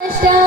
Arkadaşlar